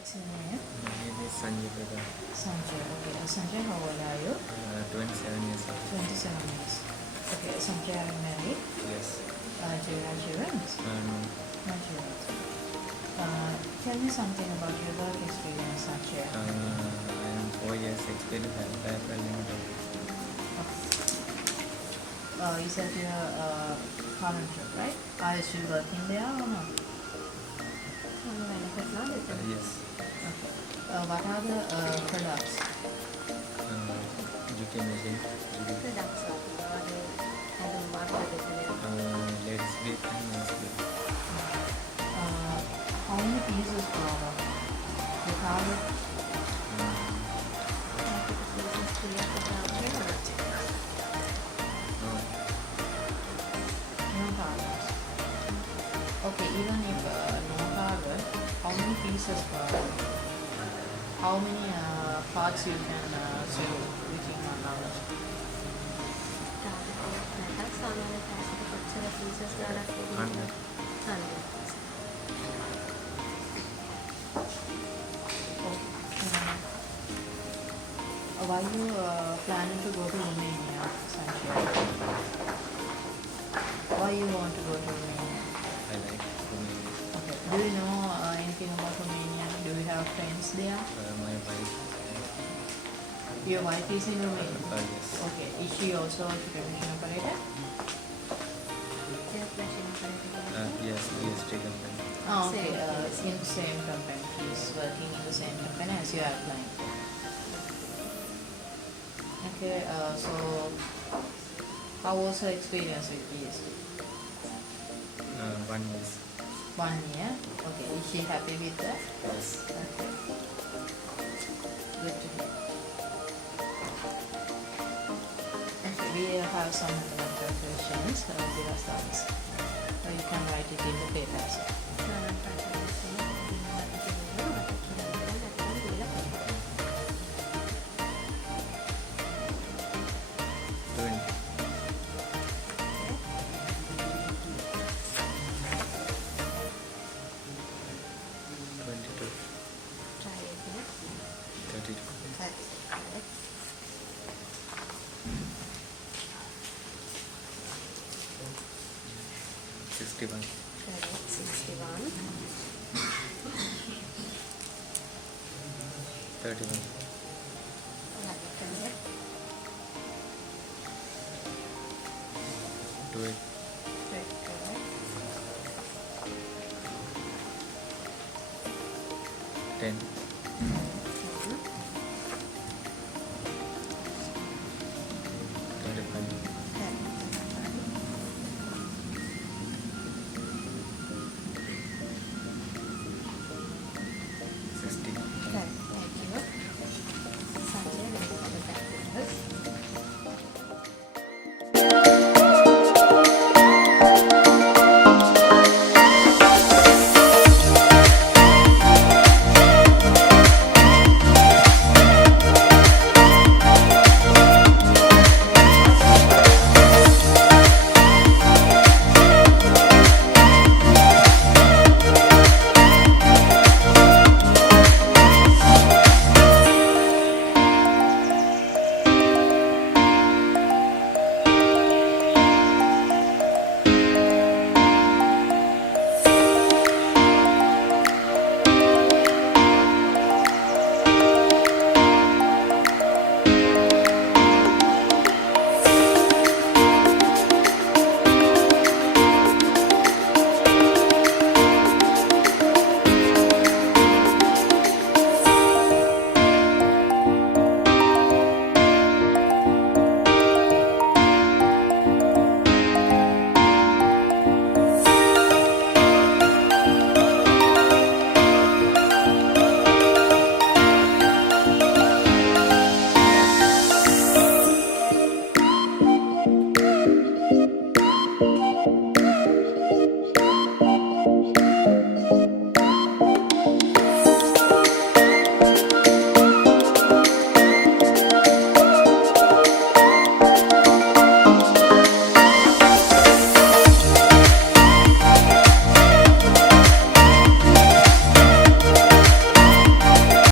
What's your name? My name is Sanjay Prada. Sanjay. Okay. Sanjay, how old are you? 27 years old. 27 years. Okay. Sanjay, are you married? Yes. Do you have children? No. No children. Tell me something about your work experience, Sanjay. I am 4 years experience at Apple Limited. You said you're current job, right? Are you still working there or not? Yes. Okay. What are the products? GK machine. Products of Let's be and let's be. How many pieces per hour? You have it? No. No targets. Okay, even if no target, how many pieces per hour? How many parts you can sell within 1 hour? Why you planning to go to Romania, Sanjay? Why you want to go to Romania? I like Romania. Okay. Do you know anything about Romania? Do you have friends there? My wife. Your wife is in Romania? Yes. Okay. Is she also a machine operator? Yes, EST company. Oh, okay. In the same company. She's working in the same company as you are applying. Okay. So, how was her experience with EST? 1 year. 1 year. Okay. Is she happy with that? Yes. Okay. Good to hear. Okay, we have some other questions. Give us those. You can write it in the paper as well. Sixty-one. 31. 12. 10.